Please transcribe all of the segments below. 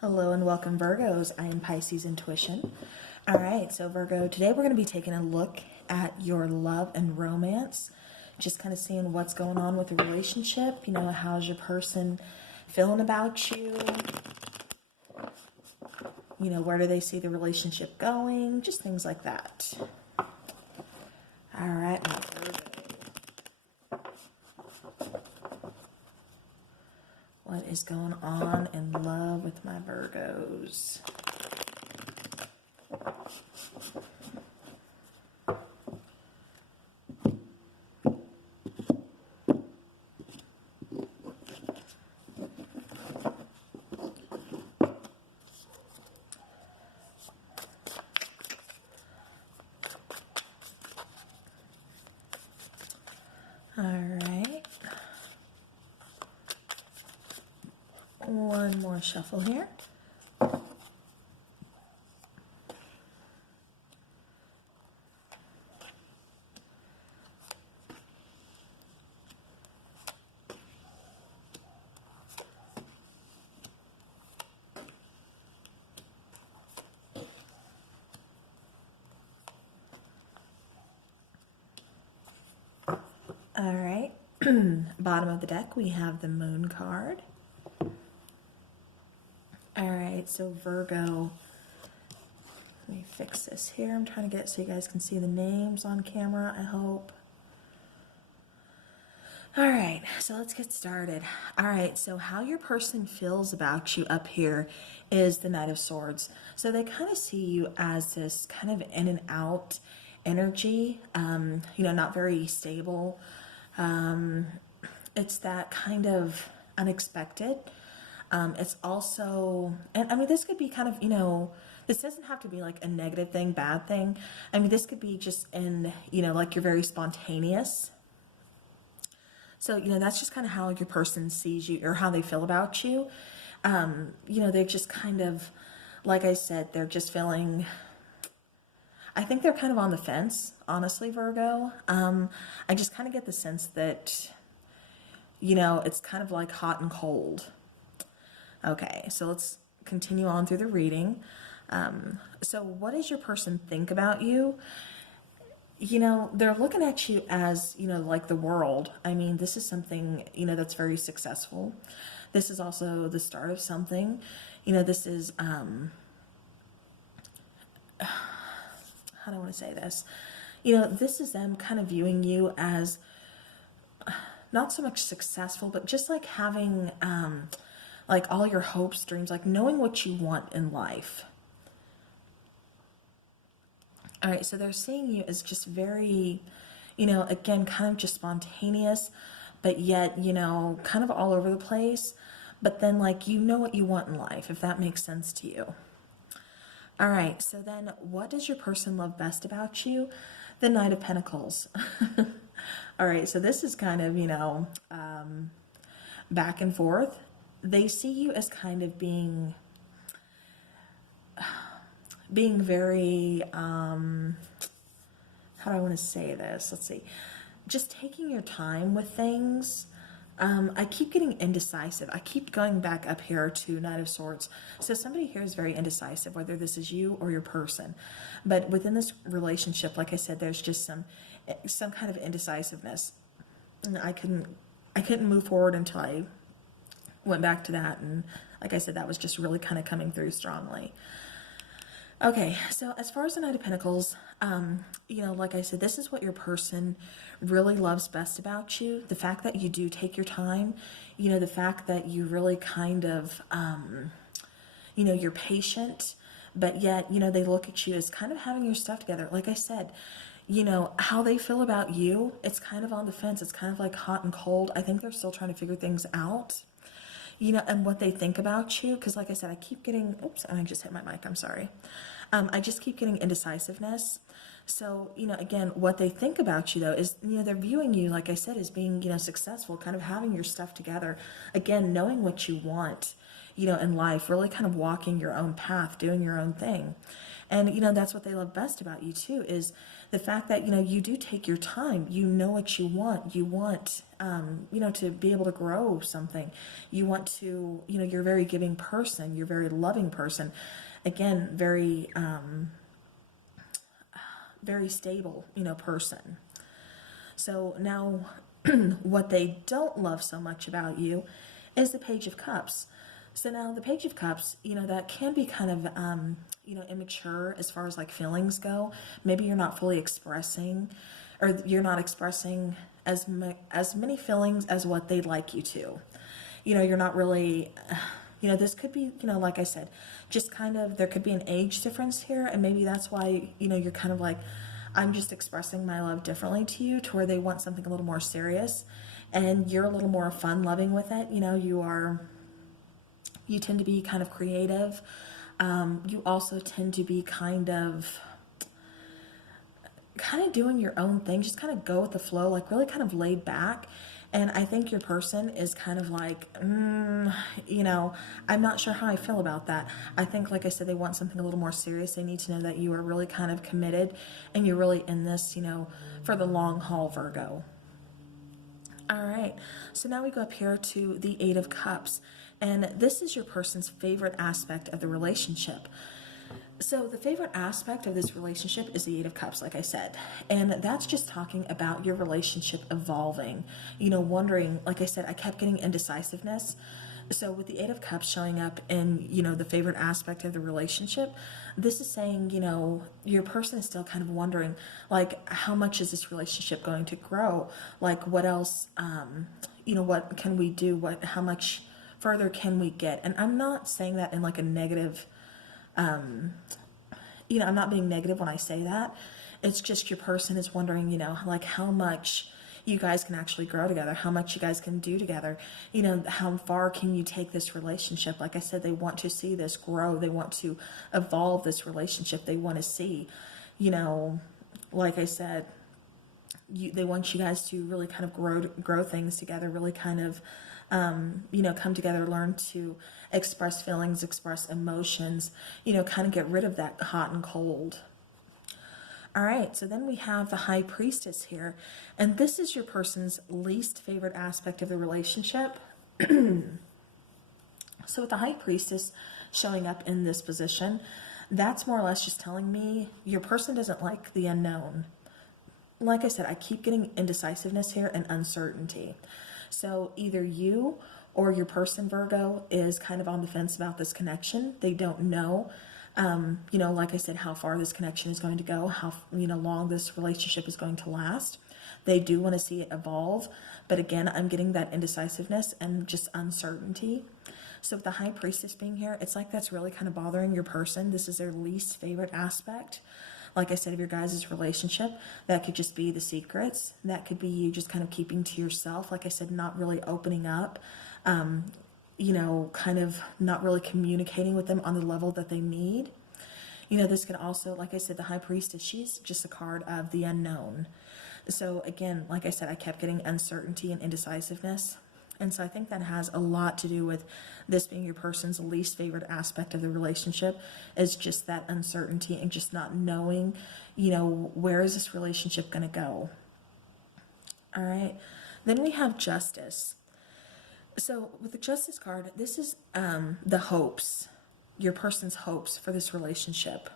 Hello and welcome, Virgos. I am Pisces Intuition. All right, so Virgo, today we're going to be taking a look at your love and romance, just kind of seeing what's going on with the relationship. You know, how's your person feeling about you? You know, where do they see the relationship going? Just things like that. All right, my Virgo. What is going on in love with my Virgos? All right. One more shuffle here. All right. Bottom of the deck, we have the Moon card. All right, so Virgo, let me fix this here. I'm trying to get it so you guys can see the names on camera, I hope. All right, so let's get started. All right, so how your person feels about you up here is the Knight of Swords. So they kind of see you as this kind of in and out energy, you know, not very stable. It's that kind of unexpected. It's also, and I mean, this could be kind of, you know, this doesn't have to be like a negative thing, bad thing. I mean, this could be just in, you know, like you're very spontaneous. So, you know, that's just kind of how your person sees you or how they feel about you. You know, they're just kind of, like I said, they're just feeling, I think they're kind of on the fence, honestly, Virgo. I just kind of get the sense that, you know, it's kind of like hot and cold. Okay, so let's continue on through the reading. So what does your person think about you? You know, they're looking at you as, you know, like the world. I mean, this is something, you know, that's very successful. This is also the start of something. You know, this is, how do I want to say this? You know, this is them kind of viewing you as not so much successful, but just like having, like all your hopes, dreams, like knowing what you want in life. All right, so they're seeing you as just very, you know, again, kind of just spontaneous, but yet, you know, kind of all over the place. But then, like, you know what you want in life, if that makes sense to you. All right, so then what does your person love best about you? The Knight of Pentacles. All right, so this is kind of, you know, back and forth. They see you as kind of being very, how do I want to say this? Let's see. Just taking your time with things. I keep getting indecisive. I keep going back up here to Knight of Swords. So somebody here is very indecisive, whether this is you or your person. But within this relationship, like I said, there's just some kind of indecisiveness. And I couldn't move forward until I went back to that. And like I said, that was just really kind of coming through strongly. Okay, so as far as the Knight of Pentacles, you know, like I said, this is what your person really loves best about you. The fact that you do take your time, you know, the fact that you really kind of, you know, you're patient, but yet, you know, they look at you as kind of having your stuff together. Like I said, you know, how they feel about you, it's kind of on the fence. It's kind of like hot and cold. I think they're still trying to figure things out. You know, and what they think about you, because like I said, I keep getting, oops, I just hit my mic, I'm sorry. I just keep getting indecisiveness. So, you know, again, what they think about you, though, is, you know, they're viewing you, like I said, as being, you know, successful, kind of having your stuff together. Again, knowing what you want, in life, really kind of walking your own path, doing your own thing. And, that's what they love best about you too, is the fact that, you do take your time. You know what you want. You want, to be able to grow something. You want to, you're a very giving person. You're a very loving person. Again, very, very stable, person. So now what they don't love so much about you is the Page of Cups. So now the Page of Cups, that can be kind of, immature as far as like feelings go. Maybe you're not fully expressing, or you're not expressing as many feelings as what they'd like you to. You're not really, this could be, like I said, just kind of, there could be an age difference here. And maybe that's why, you're kind of like, I'm just expressing my love differently to you, to where they want something a little more serious and you're a little more fun loving with it. You tend to be kind of creative. You also tend to be kind of doing your own thing, just kind of go with the flow, like really kind of laid back. And I think your person is kind of like, I'm not sure how I feel about that. I think, like I said, they want something a little more serious. They need to know that you are really kind of committed and you're really in this, for the long haul, Virgo. All right, so now we go up here to the Eight of Cups, and this is your person's favorite aspect of the relationship. So the favorite aspect of this relationship is the Eight of Cups, like I said, and that's just talking about your relationship evolving, wondering, like I said, I kept getting indecisiveness. So with the Eight of Cups showing up in, the favorite aspect of the relationship, this is saying, your person is still kind of wondering, like, how much is this relationship going to grow? Like, what else, what can we do? How much further can we get? And I'm not saying that in like a negative, I'm not being negative when I say that. It's just your person is wondering, like how much you guys can actually grow together, how much you guys can do together, how far can you take this relationship? Like I said, they want to see this grow. They want to evolve this relationship. They want to see, like I said, they want you guys to really kind of grow things together, really kind of, come together, learn to express feelings, express emotions, kind of get rid of that hot and cold. All right, so then we have the High Priestess here, and this is your person's least favorite aspect of the relationship. So with the High Priestess showing up in this position, that's more or less just telling me your person doesn't like the unknown. Like I said, I keep getting indecisiveness here and uncertainty. So either you or your person, Virgo, is kind of on the fence about this connection. They don't know, like I said, how far this connection is going to go, how, long this relationship is going to last. They do want to see it evolve. But again, I'm getting that indecisiveness and just uncertainty. So with the High Priestess being here, it's like that's really kind of bothering your person. This is their least favorite aspect. Like I said, of your guys' relationship, that could just be the secrets. That could be you just kind of keeping to yourself. Like I said, not really opening up, kind of not really communicating with them on the level that they need. This could also, like I said, the High Priestess, she's just a card of the unknown. So again, like I said, I kept getting uncertainty and indecisiveness. And so I think that has a lot to do with this being your person's least favorite aspect of the relationship, is just that uncertainty and just not knowing, where is this relationship going to go? All right. Then we have Justice. So with the Justice card, this is the hopes, your person's hopes for this relationship.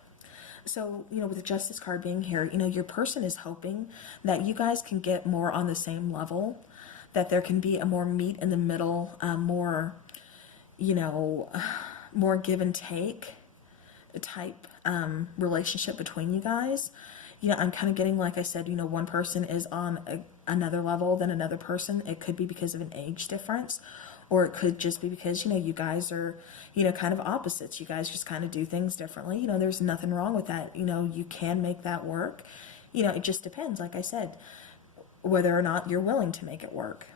So, with the Justice card being here, your person is hoping that you guys can get more on the same level, that there can be a more meet in the middle, more, more give and take type relationship between you guys. I'm kind of getting, like I said, one person is on another level than another person. It could be because of an age difference, or it could just be because, you guys are, kind of opposites. You guys just kind of do things differently. There's nothing wrong with that. You can make that work. It just depends, like I said, whether or not you're willing to make it work.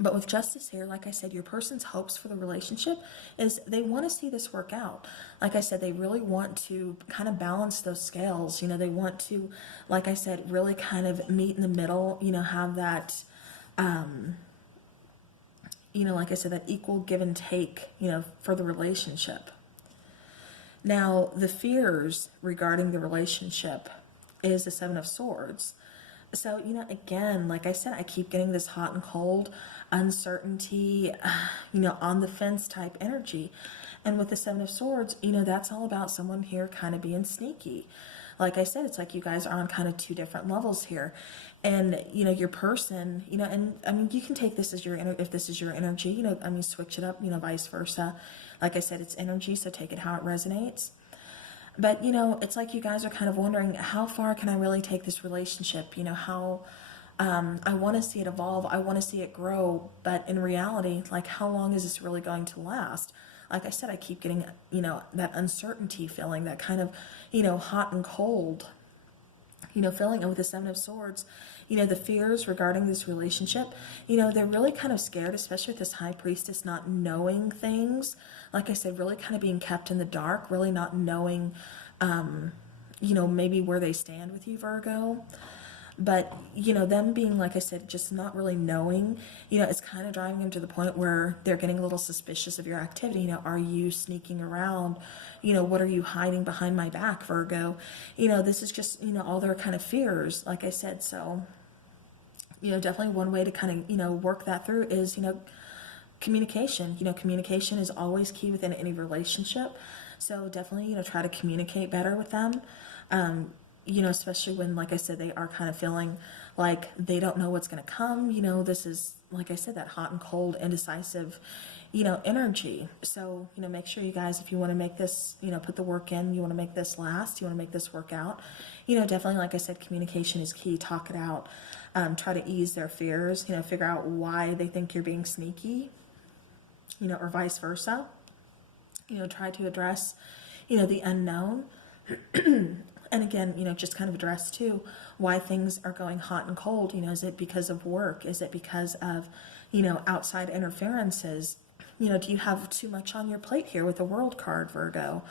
But with Justice here, like I said, your person's hopes for the relationship is they want to see this work out. Like I said, they really want to kind of balance those scales. They want to, like I said, really kind of meet in the middle, have that, like I said, that equal give and take, for the relationship. Now, the fears regarding the relationship is the Seven of Swords. So, again, like I said, I keep getting this hot and cold, uncertainty, on the fence type energy. And with the Seven of Swords, that's all about someone here kind of being sneaky. Like I said, it's like you guys are on kind of two different levels here. And, your person, and I mean, you can take this as if this is your energy, switch it up, vice versa. Like I said, it's energy, so take it how it resonates. But, it's like you guys are kind of wondering, how far can I really take this relationship? How, I want to see it evolve. I want to see it grow. But in reality, like, how long is this really going to last? Like I said, I keep getting, that uncertainty feeling, that kind of, hot and cold, feeling. And with the Seven of Swords, the fears regarding this relationship, they're really kind of scared, especially with this High Priestess not knowing things. Like I said, really kind of being kept in the dark, really not knowing, maybe where they stand with you, Virgo. But, them being, like I said, just not really knowing, it's kind of driving them to the point where they're getting a little suspicious of your activity. Are you sneaking around? What are you hiding behind my back, Virgo? This is just, all their kind of fears, like I said. So, definitely one way to kind of, work that through is, communication. Communication is always key within any relationship. So definitely, try to communicate better with them. Especially when, like I said, they are kind of feeling like they don't know what's going to come. This is, like I said, that hot and cold, indecisive, energy. So, make sure you guys, if you want to make this, put the work in, you want to make this last, you want to make this work out, definitely, like I said, communication is key. Talk it out. Try to ease their fears, figure out why they think you're being sneaky, or vice versa. Try to address, the unknown. And again, just kind of address too why things are going hot and cold. Is it because of work? Is it because of, outside interferences? Do you have too much on your plate here with the World card, Virgo?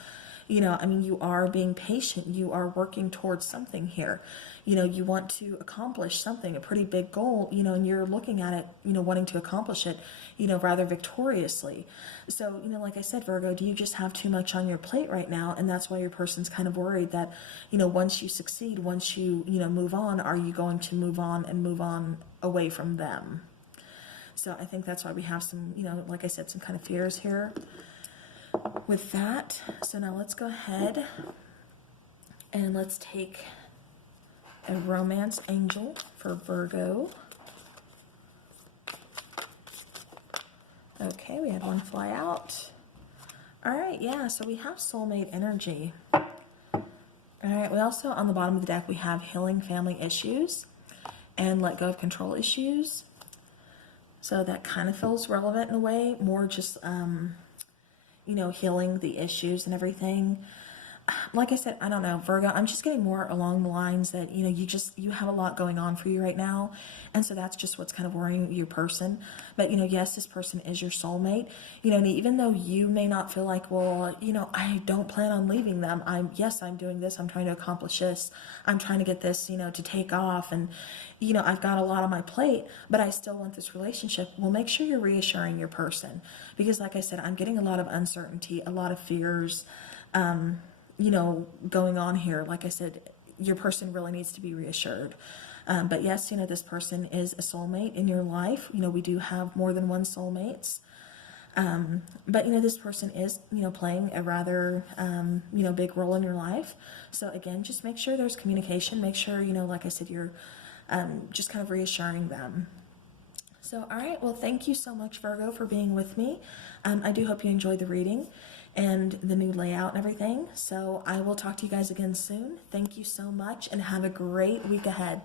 You are being patient. You are working towards something here. You want to accomplish something, a pretty big goal, and you're looking at it, wanting to accomplish it, rather victoriously. So, like I said, Virgo, do you just have too much on your plate right now? And that's why your person's kind of worried that, once you succeed, once you, move on, are you going to move on and move on away from them? So I think that's why we have some, like I said, some kind of fears here with that. So now let's go ahead and let's take a romance angel for Virgo. Okay, we had one fly out. All right, yeah, so we have soulmate energy. All right, we also, on the bottom of the deck, we have healing family issues and let go of control issues. So that kind of feels relevant in a way, more just, healing the issues and everything. Like I said, I don't know, Virgo, I'm just getting more along the lines that, you have a lot going on for you right now. And so that's just what's kind of worrying your person. But, yes, this person is your soulmate, and even though you may not feel like, well, I don't plan on leaving them. I'm doing this. I'm trying to accomplish this. I'm trying to get this, to take off. And, I've got a lot on my plate, but I still want this relationship. Well, make sure you're reassuring your person, because like I said, I'm getting a lot of uncertainty, a lot of fears, going on here. Like I said, your person really needs to be reassured. But yes, this person is a soulmate in your life. We do have more than one soulmates. But, this person is, playing a rather, big role in your life. So again, just make sure there's communication. Make sure, like I said, you're just kind of reassuring them. So, all right. Well, thank you so much, Virgo, for being with me. I do hope you enjoyed the reading and the new layout and everything. So I will talk to you guys again soon. Thank you so much and have a great week ahead.